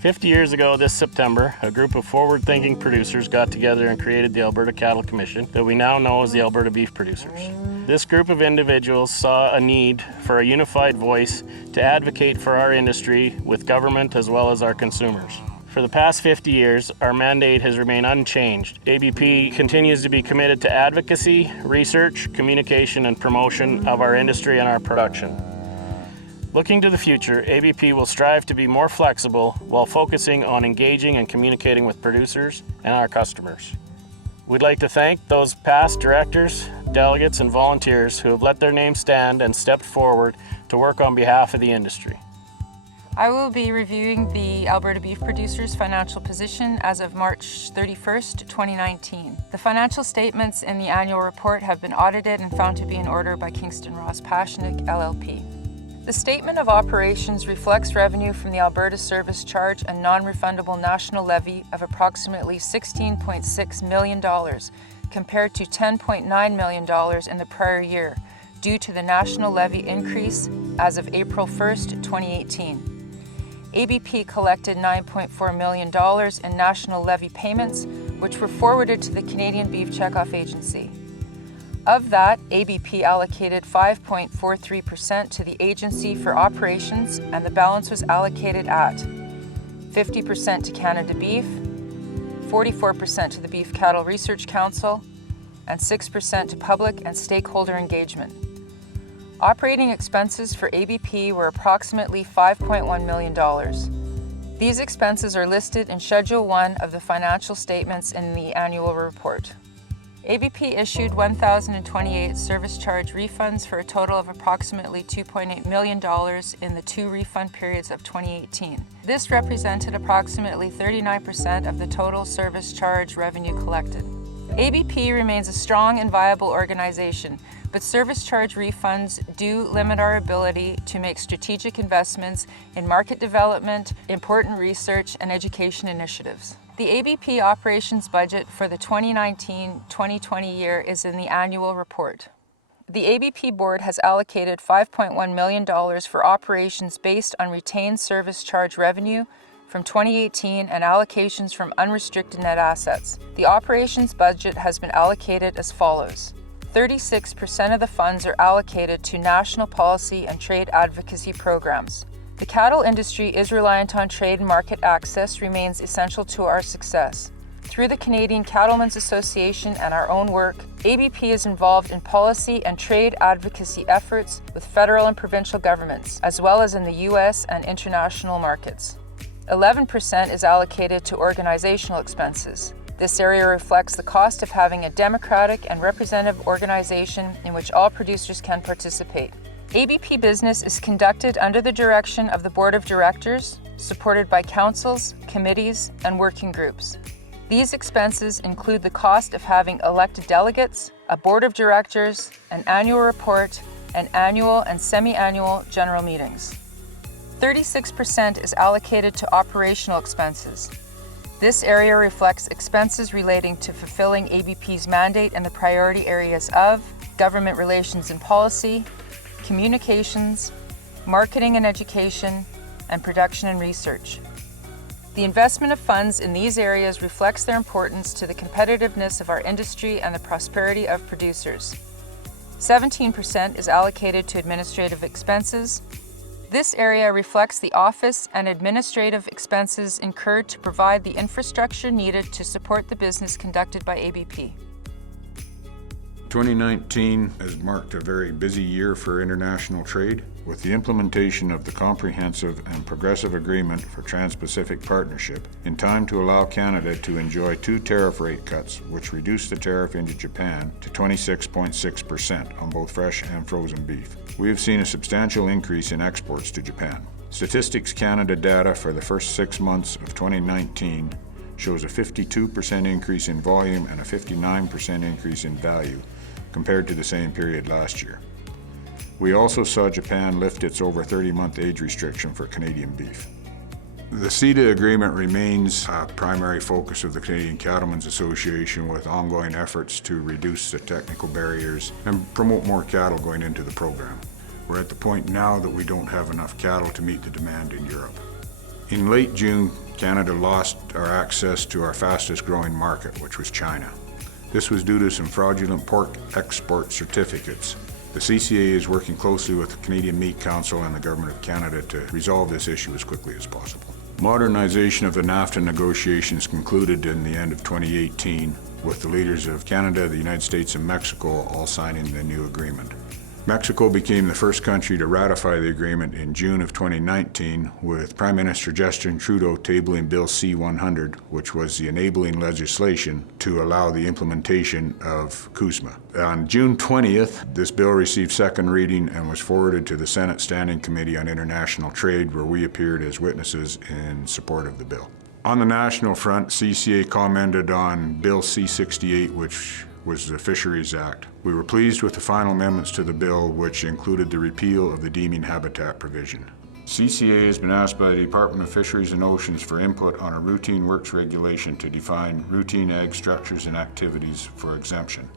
50 years ago this September, a group of forward-thinking producers got together and created the Alberta Cattle Commission that we now know as the Alberta Beef Producers. This group of individuals saw a need for a unified voice to advocate for our industry with government as well as our consumers. For the past 50 years, our mandate has remained unchanged. ABP continues to be committed to advocacy, research, communication, and promotion of our industry and our production. Looking to the future, ABP will strive to be more flexible while focusing on engaging and communicating with producers and our customers. We'd like to thank those past directors, delegates, and volunteers who have let their names stand and stepped forward to work on behalf of the industry. I will be reviewing the Alberta Beef Producers financial position as of March 31st, 2019. The financial statements in the annual report have been audited and found to be in order by Kingston Ross Pasnick LLP. The Statement of Operations reflects revenue from the Alberta Service Charge and non-refundable national levy of approximately $16.6 million compared to $10.9 million in the prior year due to the national levy increase as of April 1st, 2018. ABP collected $9.4 million in national levy payments, which were forwarded to the Canadian Beef Checkoff Agency. Of that, ABP allocated 5.43% to the agency for operations, and the balance was allocated at 50% to Canada Beef, 44% to the Beef Cattle Research Council, and 6% to public and stakeholder engagement. Operating expenses for ABP were approximately $5.1 million. These expenses are listed in Schedule 1 of the financial statements in the annual report. ABP issued 1,028 service charge refunds for a total of approximately $2.8 million in the two refund periods of 2018. This represented approximately 39% of the total service charge revenue collected. ABP remains a strong and viable organization, but service charge refunds do limit our ability to make strategic investments in market development, important research, and education initiatives. The ABP operations budget for the 2019-2020 year is in the annual report. The ABP board has allocated $5.1 million for operations based on retained service charge revenue from 2018 and allocations from unrestricted net assets. The operations budget has been allocated as follows. 36% of the funds are allocated to national policy and trade advocacy programs. The cattle industry is reliant on trade and market access remains essential to our success. Through the Canadian Cattlemen's Association and our own work, ABP is involved in policy and trade advocacy efforts with federal and provincial governments, as well as in the U.S. and international markets. 11% is allocated to organizational expenses. This area reflects the cost of having a democratic and representative organization in which all producers can participate. ABP business is conducted under the direction of the Board of Directors, supported by councils, committees, and working groups. These expenses include the cost of having elected delegates, a Board of Directors, an annual report, and annual and semi-annual general meetings. 36% is allocated to operational expenses. This area reflects expenses relating to fulfilling ABP's mandate in the priority areas of government relations and policy, communications, marketing and education, and production and research. The investment of funds in these areas reflects their importance to the competitiveness of our industry and the prosperity of producers. 17% is allocated to administrative expenses. This area reflects the office and administrative expenses incurred to provide the infrastructure needed to support the business conducted by ABP. 2019 has marked a very busy year for international trade, with the implementation of the Comprehensive and Progressive Agreement for Trans-Pacific Partnership in time to allow Canada to enjoy 2 tariff rate cuts, which reduced the tariff into Japan to 26.6% on both fresh and frozen beef. We have seen a substantial increase in exports to Japan. Statistics Canada data for the first 6 months of 2019 shows a 52% increase in volume and a 59% increase in value compared to the same period last year. We also saw Japan lift its over 30-month age restriction for Canadian beef. The CETA agreement remains a primary focus of the Canadian Cattlemen's Association, with ongoing efforts to reduce the technical barriers and promote more cattle going into the program. We're at the point now that we don't have enough cattle to meet the demand in Europe. In late June, Canada lost our access to our fastest growing market, which was China. This was due to some fraudulent pork export certificates. The CCA is working closely with the Canadian Meat Council and the Government of Canada to resolve this issue as quickly as possible. Modernization of the NAFTA negotiations concluded in the end of 2018, with the leaders of Canada, the United States, and Mexico all signing the new agreement. Mexico became the first country to ratify the agreement in June of 2019, with Prime Minister Justin Trudeau tabling Bill C-100, which was the enabling legislation to allow the implementation of CUSMA. On June 20th, this bill received second reading and was forwarded to the Senate Standing Committee on International Trade, where we appeared as witnesses in support of the bill. On the national front, CCA commented on Bill C-68, which was the Fisheries Act. We were pleased with the final amendments to the bill, which included the repeal of the deeming habitat provision. CCA has been asked by the Department of Fisheries and Oceans for input on a routine works regulation to define routine ag structures and activities for exemption,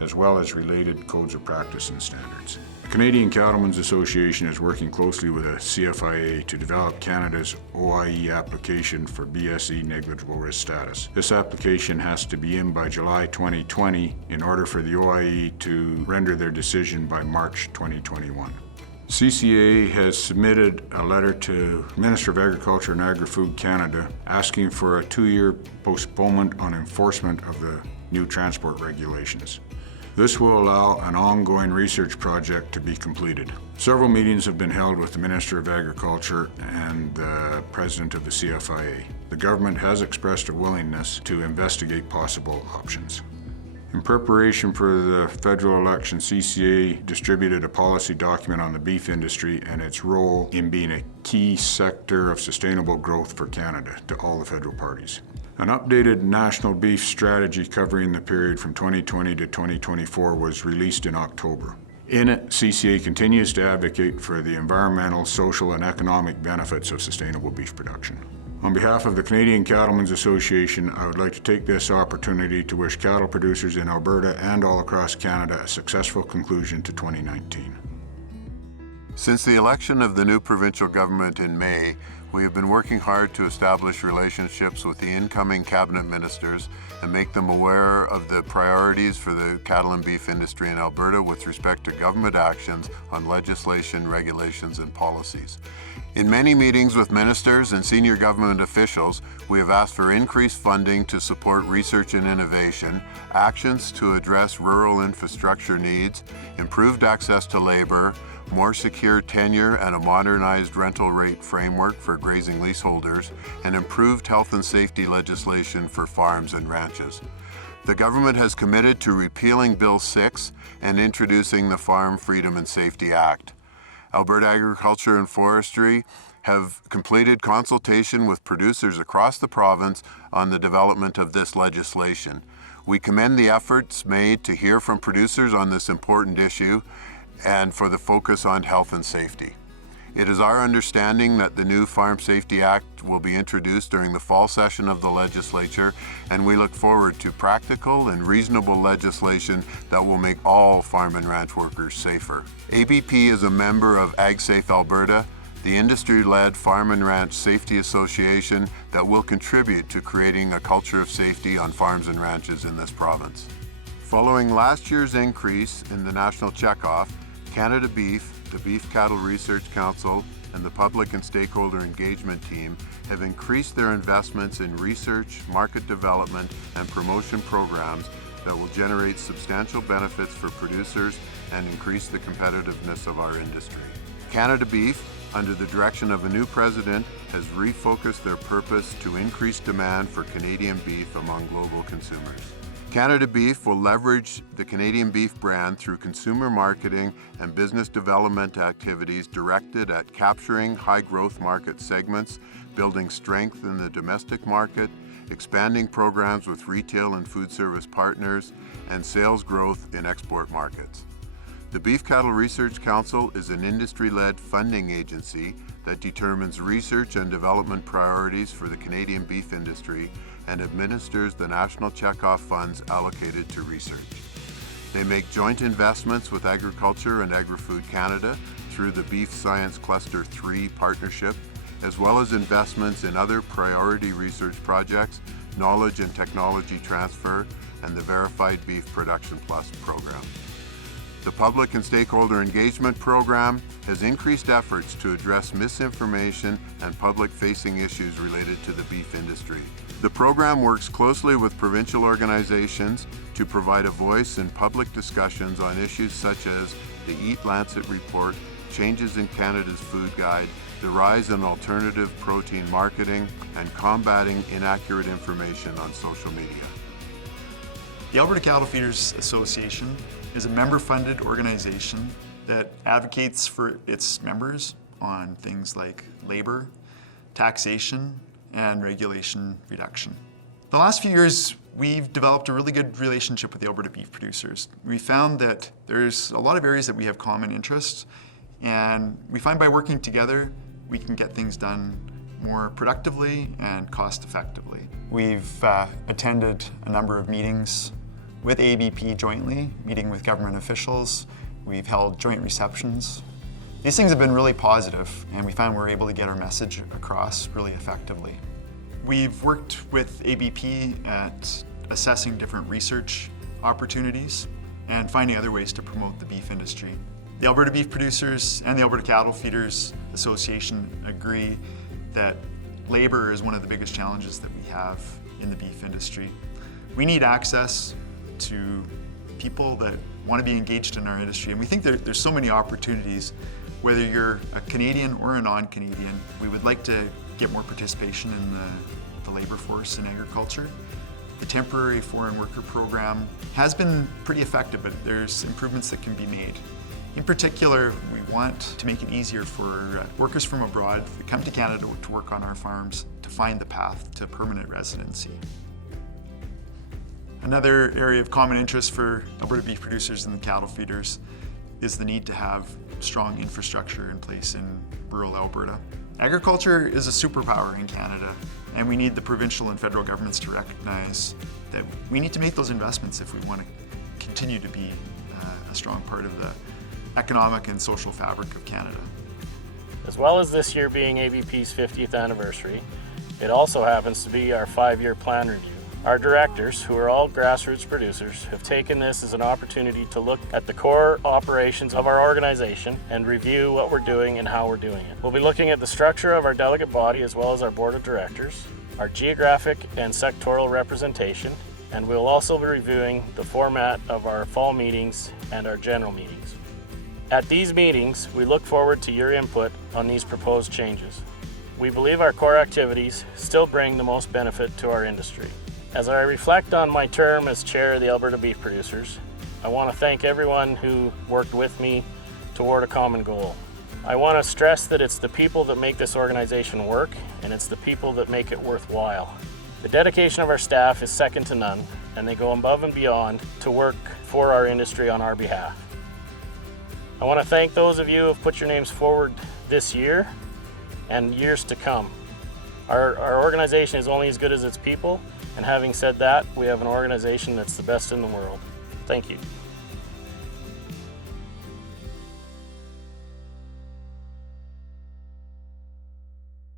as well as related codes of practice and standards. The Canadian Cattlemen's Association is working closely with the CFIA to develop Canada's OIE application for BSE negligible risk status. This application has to be in by July 2020 in order for the OIE to render their decision by March 2021. CCA has submitted a letter to Minister of Agriculture and Agri-Food Canada asking for a 2-year postponement on enforcement of the new transport regulations. This will allow an ongoing research project to be completed. Several meetings have been held with the Minister of Agriculture and the President of the CFIA. The government has expressed a willingness to investigate possible options. In preparation for the federal election, CCA distributed a policy document on the beef industry and its role in being a key sector of sustainable growth for Canada to all the federal parties. An updated national beef strategy covering the period from 2020 to 2024 was released in October. In it, CCA continues to advocate for the environmental, social, and economic benefits of sustainable beef production. On behalf of the Canadian Cattlemen's Association, I would like to take this opportunity to wish cattle producers in Alberta and all across Canada a successful conclusion to 2019. Since the election of the new provincial government in May, we have been working hard to establish relationships with the incoming cabinet ministers and make them aware of the priorities for the cattle and beef industry in Alberta with respect to government actions on legislation, regulations, and policies. In many meetings with ministers and senior government officials, we have asked for increased funding to support research and innovation, actions to address rural infrastructure needs, improved access to labor, more secure tenure and a modernized rental rate framework for grazing leaseholders, and improved health and safety legislation for farms and ranches. The government has committed to repealing Bill 6 and introducing the Farm Freedom and Safety Act. Alberta Agriculture and Forestry have completed consultation with producers across the province on the development of this legislation. We commend the efforts made to hear from producers on this important issue and for the focus on health and safety. It is our understanding that the new Farm Safety Act will be introduced during the fall session of the legislature, and we look forward to practical and reasonable legislation that will make all farm and ranch workers safer. ABP is a member of AgSafe Alberta, the industry-led farm and ranch safety association that will contribute to creating a culture of safety on farms and ranches in this province. Following last year's increase in the national checkoff, Canada Beef, the Beef Cattle Research Council, and the Public and Stakeholder Engagement Team have increased their investments in research, market development, and promotion programs that will generate substantial benefits for producers and increase the competitiveness of our industry. Canada Beef, under the direction of a new president, has refocused their purpose to increase demand for Canadian beef among global consumers. Canada Beef will leverage the Canadian Beef brand through consumer marketing and business development activities directed at capturing high-growth market segments, building strength in the domestic market, expanding programs with retail and food service partners, and sales growth in export markets. The Beef Cattle Research Council is an industry-led funding agency that determines research and development priorities for the Canadian beef industry and administers the national checkoff funds allocated to research. They make joint investments with Agriculture and Agri-Food Canada through the Beef Science Cluster 3 partnership as well as investments in other priority research projects, knowledge and technology transfer, and the Verified Beef Production Plus program. The Public and Stakeholder Engagement Program has increased efforts to address misinformation and public-facing issues related to the beef industry. The program works closely with provincial organizations to provide a voice in public discussions on issues such as the Eat Lancet report, changes in Canada's food guide, the rise in alternative protein marketing, and combating inaccurate information on social media. The Alberta Cattle Feeders Association is a member-funded organization that advocates for its members on things like labor, taxation, and regulation reduction. The last few years, we've developed a really good relationship with the Alberta beef producers. We found that there's a lot of areas that we have common interests, and we find by working together, we can get things done more productively and cost-effectively. We've attended a number of meetings with ABP jointly, meeting with government officials. We've held joint receptions. These things have been really positive, and we found we're able to get our message across really effectively. We've worked with ABP at assessing different research opportunities and finding other ways to promote the beef industry. The Alberta Beef Producers and the Alberta Cattle Feeders Association agree that labor is one of the biggest challenges that we have in the beef industry. We need access to people that want to be engaged in our industry, and we think there's so many opportunities. Whether you're a Canadian or a non-Canadian, we would like to get more participation in the labor force in agriculture. The temporary foreign worker program has been pretty effective, but there's improvements that can be made. In particular, we want to make it easier for workers from abroad that come to Canada to work on our farms to find the path to permanent residency. Another area of common interest for Alberta beef producers and the cattle feeders is the need to have strong infrastructure in place in rural Alberta. Agriculture is a superpower in Canada, and we need the provincial and federal governments to recognize that we need to make those investments if we want to continue to be a strong part of the economic and social fabric of Canada. As well as this year being ABP's 50th anniversary, it also happens to be our 5-year plan review. Our directors, who are all grassroots producers, have taken this as an opportunity to look at the core operations of our organization and review what we're doing and how we're doing it. We'll be looking at the structure of our delegate body as well as our board of directors, our geographic and sectoral representation, and we'll also be reviewing the format of our fall meetings and our general meetings. At these meetings, we look forward to your input on these proposed changes. We believe our core activities still bring the most benefit to our industry. As I reflect on my term as chair of the Alberta Beef Producers, I want to thank everyone who worked with me toward a common goal. I want to stress that it's the people that make this organization work, and it's the people that make it worthwhile. The dedication of our staff is second to none, and they go above and beyond to work for our industry on our behalf. I want to thank those of you who have put your names forward this year and years to come. Our organization is only as good as its people, and having said that, we have an organization that's the best in the world. Thank you.